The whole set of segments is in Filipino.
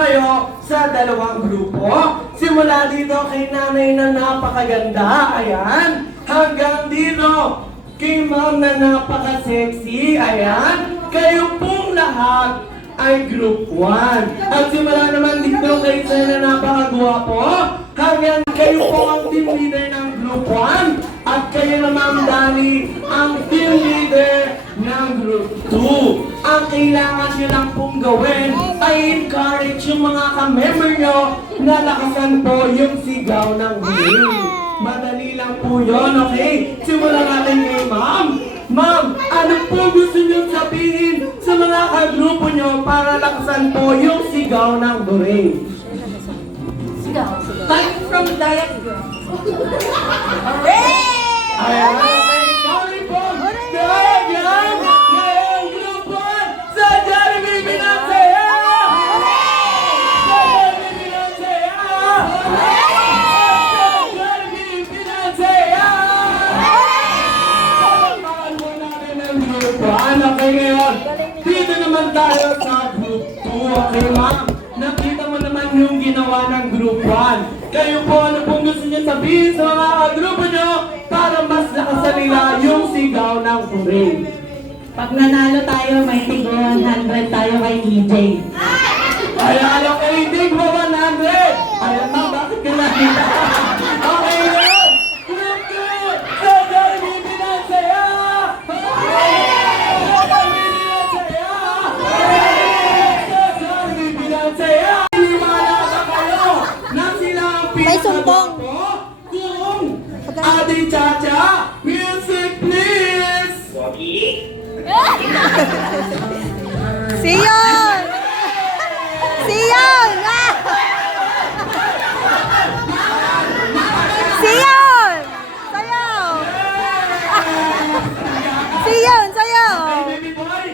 kayo sa dalawang grupo. Simula dito kay nanay na napakaganda, ayan, hanggang dito kay ma'am na napaka-sexy, ayan. Kayo pong lahat ay group 1. At simula naman dito kay Sir na napakagwapo, hanggang kayo po ang team leader ng group 1. At kayo na Ma'am Dani ang team leader ng group 2. Ang kailangan nyo lang pong gawin ay encourage yung mga ka-member nyo na lakasan po yung sigaw ng huli. Madali lang po yun, okay? Simulan natin kay Ma'am. Ma'am, ano po gusto nyo sabihin sa mga ka-grupo nyo para lakasan po yung sigaw ng huli? Sigaw. Back from Diet Girl. Hooray! Ayan, sorry po! Diyan! Ngayong grupo sa Jollibee Pinansaya! Sa Jollibee Pinansaya! Sa Jollibee Pinansaya! Palakpakan po natin ang grupo. Okay ngayon, dito naman tayo sa group 2. Okay ma'am? Nakita mo naman yung ginawa ng group 1. Kayo po, ano pong gusto niyo sabihin sa mga grupo nyo para mas lakasan nila yung sigaw ng hooray? Pag nanalo tayo, may tigo 100 tayo kay EJ. Ayan, okay, dig mo 100! Ayan ma'am, bakit ka nakita? Okay yun! Group 2! Sa Jollibee Pinansaya! Sa Jollibee Pinansaya! Sa Jollibee Pinansaya! Hiniwala kayo na sila ang May sumbong. kung Ate Chacha, music please! Siyon! Siyon! Ah! Siyon! Sayaw! Siyon, sayaw! Hey, baby boy!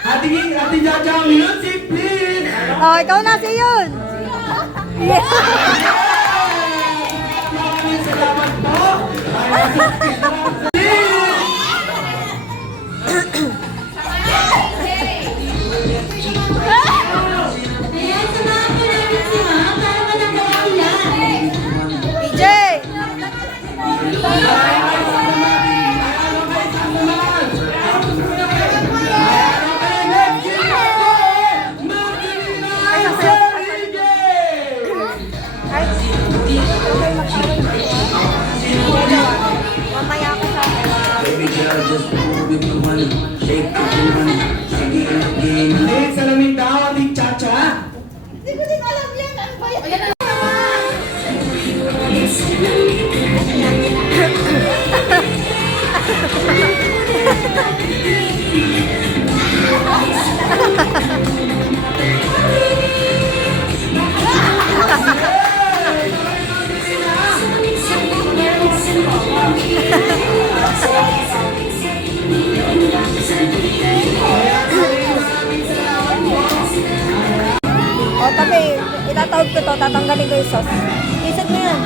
Ate Chacha, music please! Oh, ikaw na, Siyon! Yeah. Maraming salamat po! EJ! Mamaya ako sa Baby girl, just move if you wanna. Shake if you wanna. Sige, again. Hey, salamin daw, Ate Chacha! Hindi ko din alam yan. Ano ba yan? O, tabi. Itatawag ko to. Tatanggalin ko yung sauce. Isip mo yan.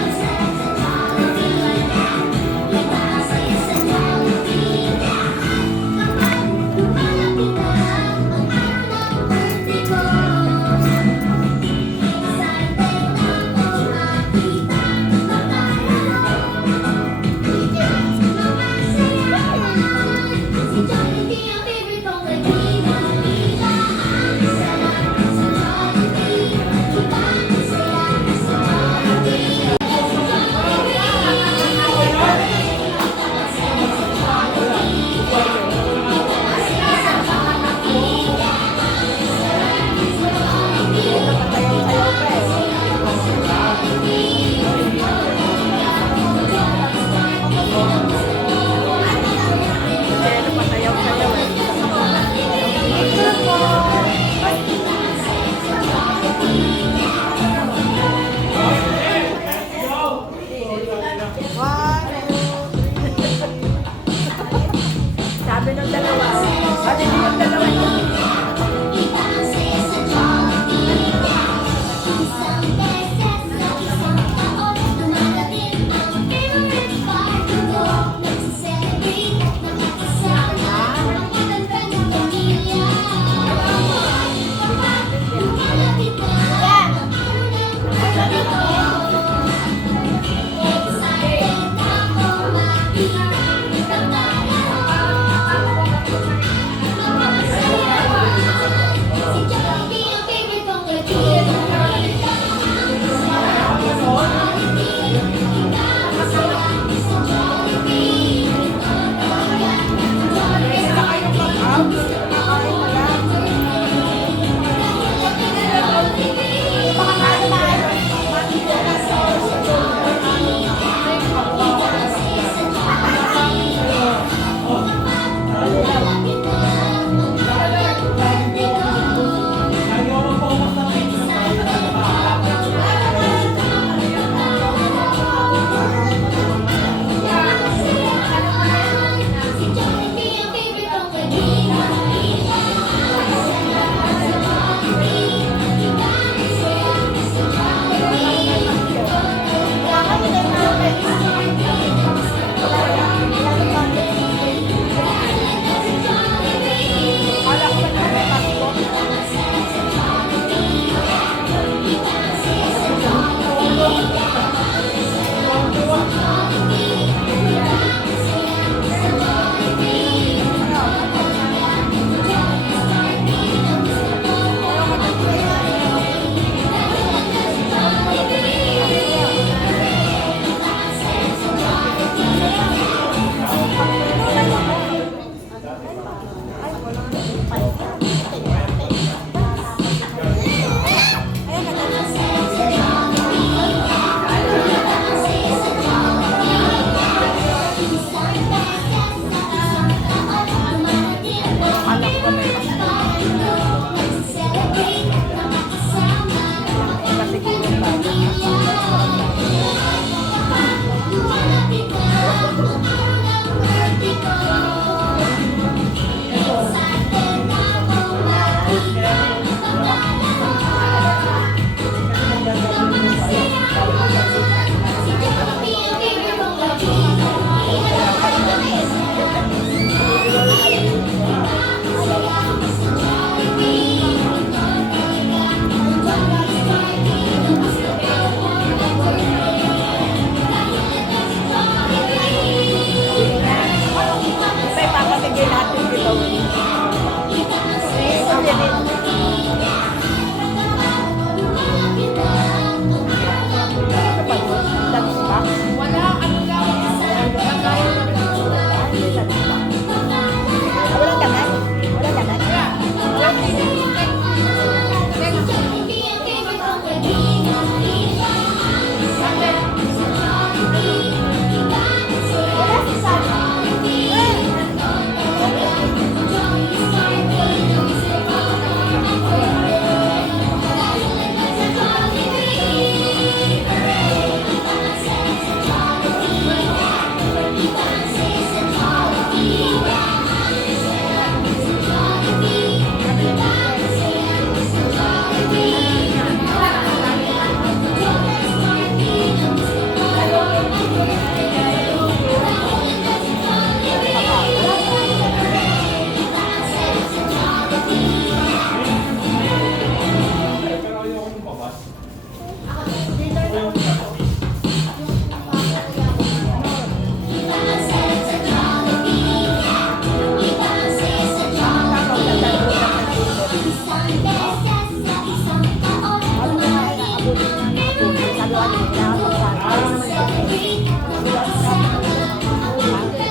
Nakabuti na nakabuti.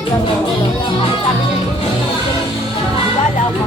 Sabi ko, ano, sabi niya, wala pa.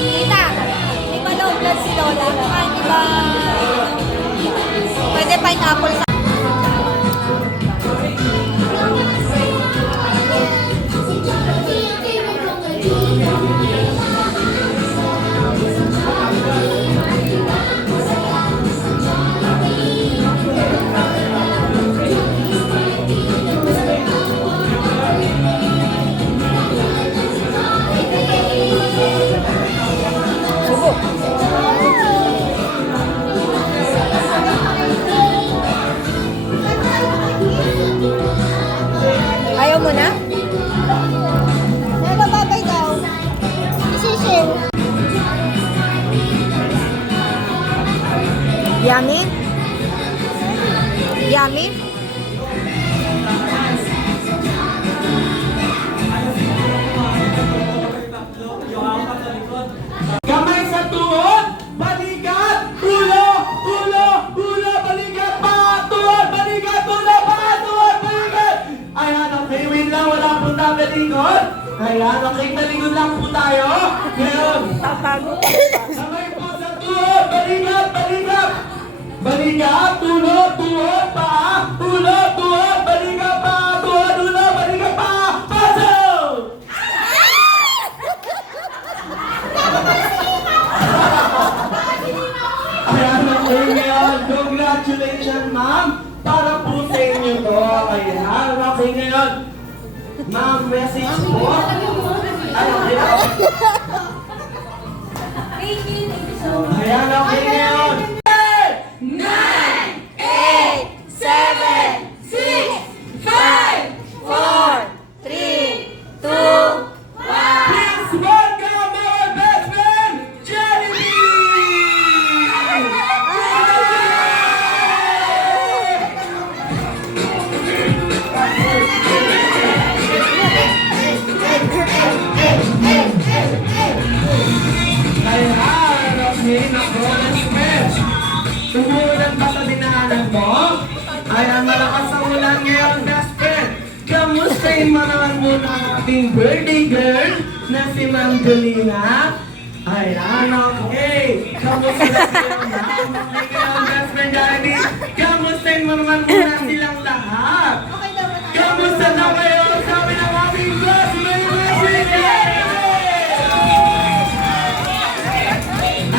Tita, di ba low blood si Lola? Di ba pwede pineapple sa... Ayaw mo na? May bababay daw. Isisil. Yummy? Yummy? Kamay sa tuhod, balikat, ulo, ulo, ulo, balikat, pa, tuhod, balikat, ulo, pa, tuhod, balikat. Ayan, okay, wait lang, wala po tayo likod. Ayan, okay, talikod lang po tayo. Ngayon, kamay po sa tuhod, balikat, balikat. Balikat, ulo, tuhod, pa, ulo, tuhod, balikat, pa, tuhod, ulo, balikat, pa, pasok! Ayan, okay ngayon. Congratulations, ma'am. Para po sa inyo to. Ayan, okay ngayon. Ma'am, message po. Ayan, okay. Ayan, okay ngayon. 9, 8, 7, 6, 5, 4, 3, 2, 1. Please welcome our best friend, Jollibee! Ayan, okay, naku, na-stress. Umuulan ba sa dinaanan mo? Ayan, malakas ang ulan ngayon, best friend. Kamustahin mo naman muna ang ating birthday girl na si Ma'am Jolina? Ayan, okay. Kamusta silang lahat? Okay kayo, best friend Jollibee? Kamustahin mo naman muna silang lahat? Kamusta na kayo? Sabi ng ating class, may message!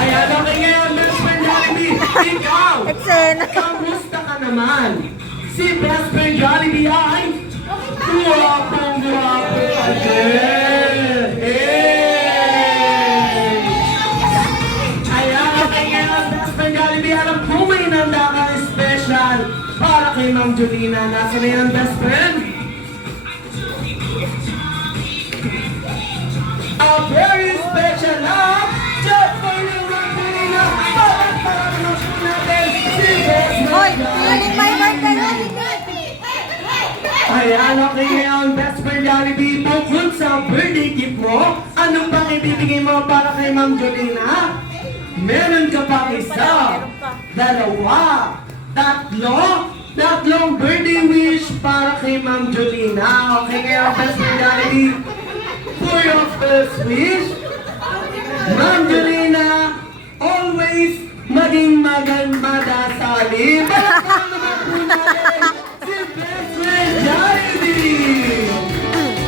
Ayan, okay ngayon, best friend Jollibee. Ikaw, kamusta ka naman? Si best friend Jollibee ay guwapong-guwapo ka din. Ayan, okay ngayon, best friend Jollibee. Alam ko may nanda ka special para kay Ma'am Jolina. Nasa na yan, best friend? A very special love just for you, Ma'am Jolina. Para naman po natin si best friend Jollibee. Ayan, okay ngayon, best friend Jollibee. Bukod sa birthday gift mo, anong bang ibibigay mo para kay Ma'am Jolina? Meron ka pa isa, dalawa, tatlong birthday wish para kay Ma'am Jolina. Okay, ngayon, best friend Jollibee. For your first wish, Ma'am Jolina, always maging maganda sa live. Palakpakan naman po natin si best friend Jollibee.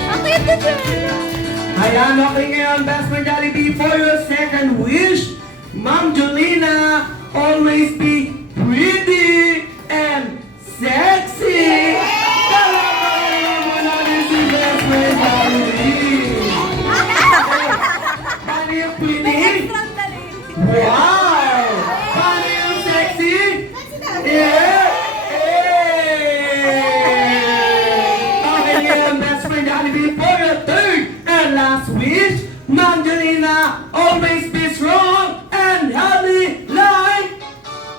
Okay, teacher. Ayan, okay ngayon, best friend Jollibee, for your second wish, Ma'am Jolina, always be pretty and sexy. Palakpakan naman natin si best friend Jollibee. Paano yung pretty? Wow! Paano yung sexy? Yeah! Okay ngayon, best friend Jollibee, for your third and last wish, Ma'am Jolina, always be strong and healthy like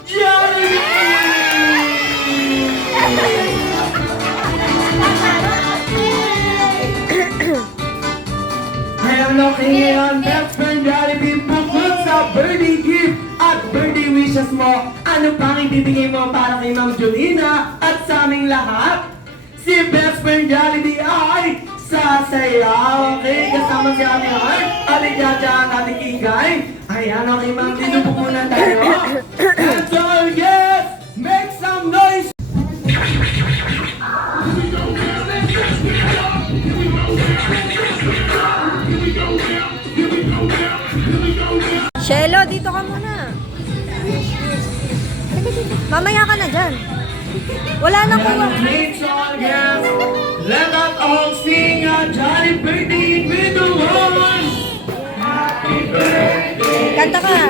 Jollibee! Ayan, okay ngayon, best friend Jollibee, bukod sa birthday gift at birthday wishes mo, ano pang ibibigay mo para kay Ma'am Jolina at sa aming lahat? Si best friend Jollibee ay sasaya, okay? Kasama si Ate Heart, Ate Jaja, at Ate Kikay. Ayan, okay ma'am, dito po muna tayo. And so, yes, make some noise! Shelo, dito ka muna. Mamaya ka na dyan. Wala na ko. Great song, yes! Let us all sing a jolly birthday with the one! Happy birthday! Kanta ka.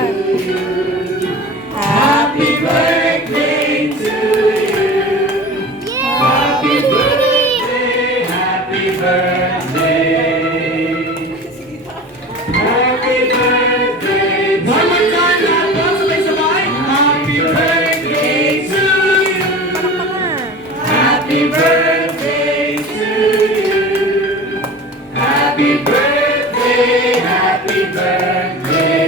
Happy birthday to you! Happy birthday! Happy birthday! Happy birthday! One more time, lahat po, sabay-sabay! Happy birthday to you! Happy birthday to you! Happy birthday! Happy birthday!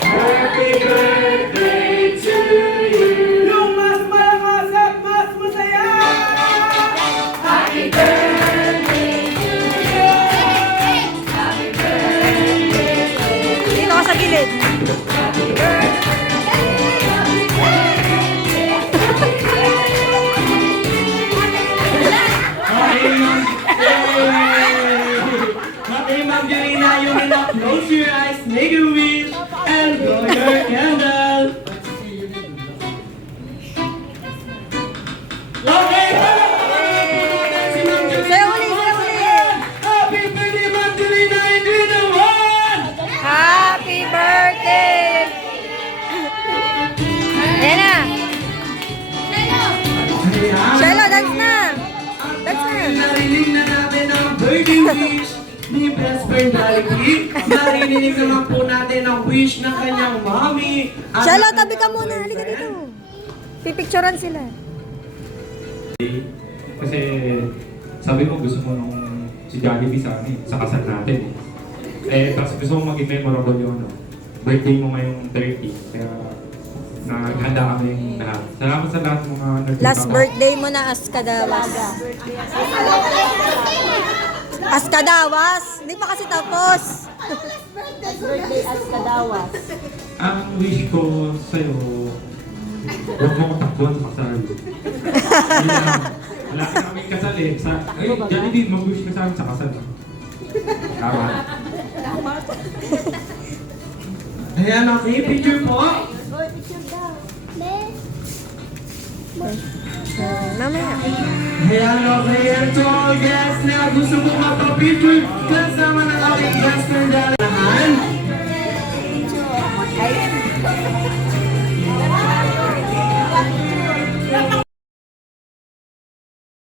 Happy birthday to you! Yung mas malakas at mas masaya! Happy birthday to you! Happy birthday to you! Dito ka sa gilid. Happy Okay, Ma'am Jolina, you may now close your eyes, make a wish, and blow your candle. Okay, si Ma'am Jolina. Sayo ulit, sayo ulit. Happy birthday, Ma'am Jolina, and you're the one! Happy birthday! Ayan na. Shelo, dance na. Dance na. Narinig na natin ang birthday wish ni best friend Jollibee. Narinig naman po natin ang wish ng kanyang mommy. At Shelo, ng tabi ka kanyang muna. Halika boyfriend. dito. Pipicturean sila. Kasi sabi mo gusto mo nung si Jollibee sa amin, sa kasal natin. Tapos gusto mo maging memorable yung birthday mo ngayong 30. Kaya naghanda kami lahat. Salamat sa lahat ng mga nagpunta. Last birthday mo na Askadawas. Askadawas? Hindi pa kasi tapos. Ang wish ko sa'yo, huwag mo takbuhan sa kasal. Yun lang. Wala ka kami kasal eh. Ay, Jollibee, mag-wish ka sa amin sa kasal. Tama. Ayan, okay, picture po. Mamaya. Ayan, okay, and to all guests na gusto mo magpa-picture kasama ng aking best friend Jollibee.